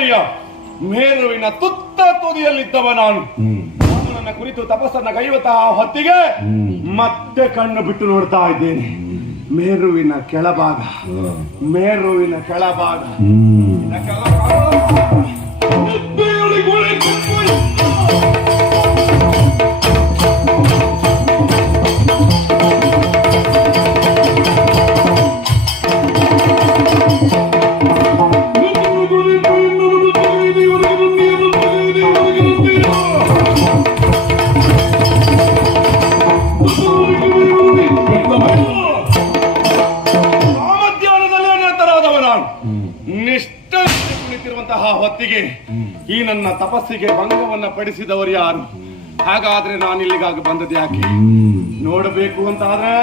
ಶೃಂಗೇರಿಯ ಮೇರುವಿನ ತುತ್ತ ತುದಿಯಲ್ಲಿದ್ದವ ನಾನು. ನನ್ನ ಕುರಿತು ತಪಸ್ಸನ್ನ ಕೈಯುವಂತಹ ಹೊತ್ತಿಗೆ ಮತ್ತೆ ಕಣ್ಣು ಬಿಟ್ಟು ನೋಡ್ತಾ ಇದ್ದೇನೆ. ಮೇರುವಿನ ಕೆಳಭಾಗ, ಮೇರುವಿನ ಕೆಳಭಾಗ ಹೊತ್ತಿಗೆ ಈ ನನ್ನ ತಪಸ್ಸಿಗೆ ಭಂಗವನ್ನ ಪಡಿಸಿದವರು ಯಾರು? ಹಾಗಾದ್ರೆ ನಾನು ಇಲ್ಲಿಗಾಗಿ ಬಂದದ್ದು ಯಾಕೆ? ನೋಡಬೇಕು ಅಂತಾದ್ರೆ